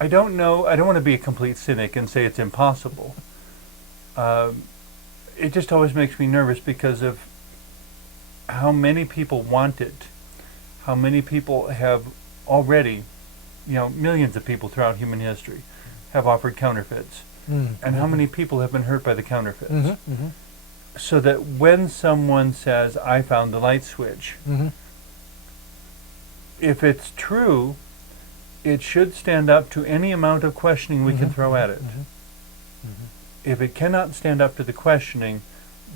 I don't know. I don't want to be a complete cynic and say it's impossible. It just always makes me nervous because of how many people want it, how many people have already, millions of people throughout human history have offered counterfeits, and how many people have been hurt by the counterfeits. So that when someone says, I found the light switch, if it's true, it should stand up to any amount of questioning we can throw at it. If it cannot stand up to the questioning,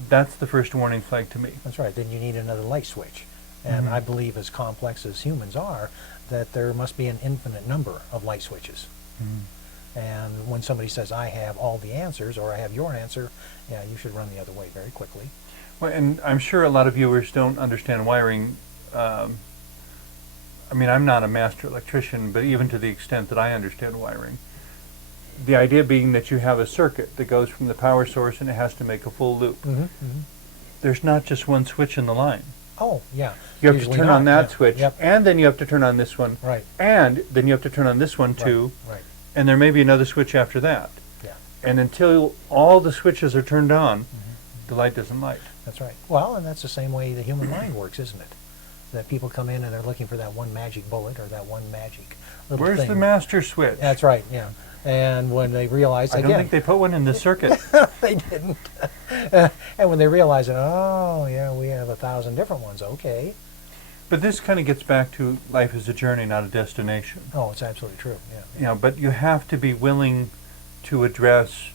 that's the first warning flag to me. That's right. Then you need another light switch. And I believe, as complex as humans are, that there must be an infinite number of light switches. And when somebody says, I have all the answers, or I have your answer, yeah, you should run the other way very quickly. Well, and I'm sure a lot of viewers don't understand wiring. I mean, I'm not a master electrician, but even to the extent that I understand wiring, the idea being that you have a circuit that goes from the power source and it has to make a full loop. There's not just one switch in the line. Oh, yeah. You have to turn on that switch, Yep. and then you have to turn on this one, Right. and then you have to turn on this one too, Right. and there may be another switch after that. Yeah. And until all the switches are turned on, the light doesn't light. That's right. Well, and that's the same way the human mind works, isn't it? That people come in and they're looking for that one magic bullet or that one magic little Where's thing. the master switch? That's right, yeah. And when they realize, I don't think they put one in the circuit. they didn't. And when they realize that, oh, yeah, we have 1,000 different ones, okay. But this kind of gets back to life is a journey, not a destination. Oh, it's absolutely true, yeah. But you have to be willing to address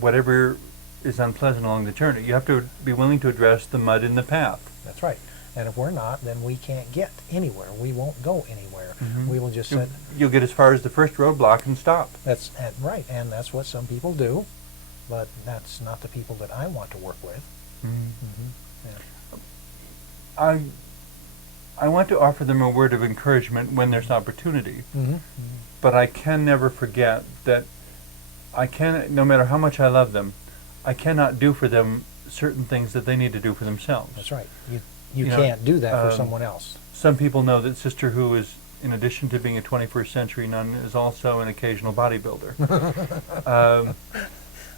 whatever is unpleasant along the journey. You have to be willing to address the mud in the path. That's right. And if we're not, then we can't get anywhere. We won't go anywhere. We will just sit. You'll get as far as the first roadblock and stop. That's right, and that's what some people do, but that's not the people that I want to work with. Yeah. I want to offer them a word of encouragement when there's opportunity, but I can never forget that no matter how much I love them, I cannot do for them certain things that they need to do for themselves. That's right. You can't do that for someone else. Some people know that Sister Who is, in addition to being a 21st century nun, is also an occasional bodybuilder.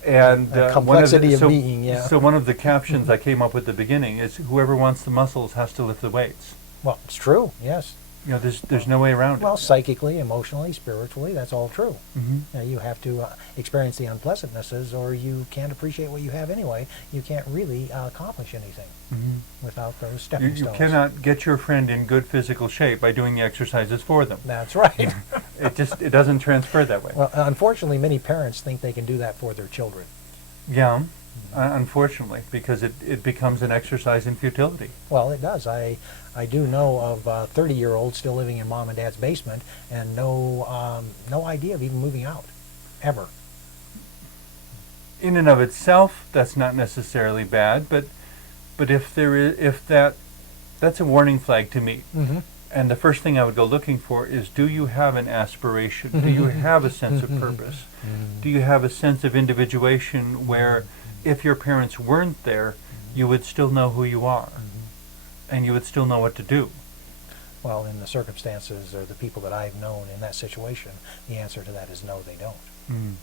And complexity of being, yeah. So one of the captions I came up with at the beginning is, whoever wants the muscles has to lift the weights. Well, it's true, yes. There's no way around it. Well, psychically, emotionally, spiritually, that's all true. You have to experience the unpleasantnesses, or you can't appreciate what you have anyway. You can't really accomplish anything without those stepping stones. You cannot get your friend in good physical shape by doing the exercises for them. That's right. It doesn't transfer that way. Well, unfortunately, many parents think they can do that for their children. Yeah. Unfortunately, because it becomes an exercise in futility. Well, it does. I do know of 30-year-olds still living in mom and dad's basement and no idea of even moving out, ever. In and of itself, that's not necessarily bad, but that's a warning flag to me. And the first thing I would go looking for is, do you have an aspiration? Do you have a sense of purpose? Do you have a sense of individuation where, if your parents weren't there, you would still know who you are, and you would still know what to do? Well, in the circumstances or the people that I've known in that situation, the answer to that is no, they don't.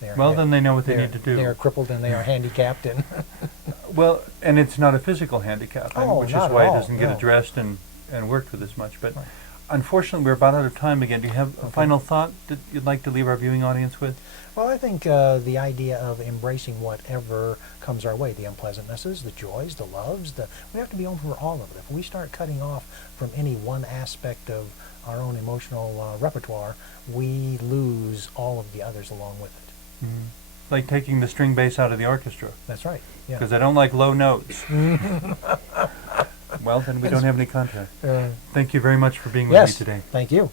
Then they know what they need to do. They are crippled and they are handicapped. And well, and it's not a physical handicap, which is not why at it all, doesn't get addressed and worked with as much. But unfortunately, we're about out of time again. Do you have a final thought that you'd like to leave our viewing audience with? Well, I think the idea of embracing whatever comes our way, the unpleasantnesses, the joys, the loves, we have to be open for all of it. If we start cutting off from any one aspect of our own emotional repertoire, we lose all of the others along with it. Like taking the string bass out of the orchestra. That's right. Yeah. Because I don't like low notes. Well, then we don't have any contact. Thank you very much for being with me today. Thank you.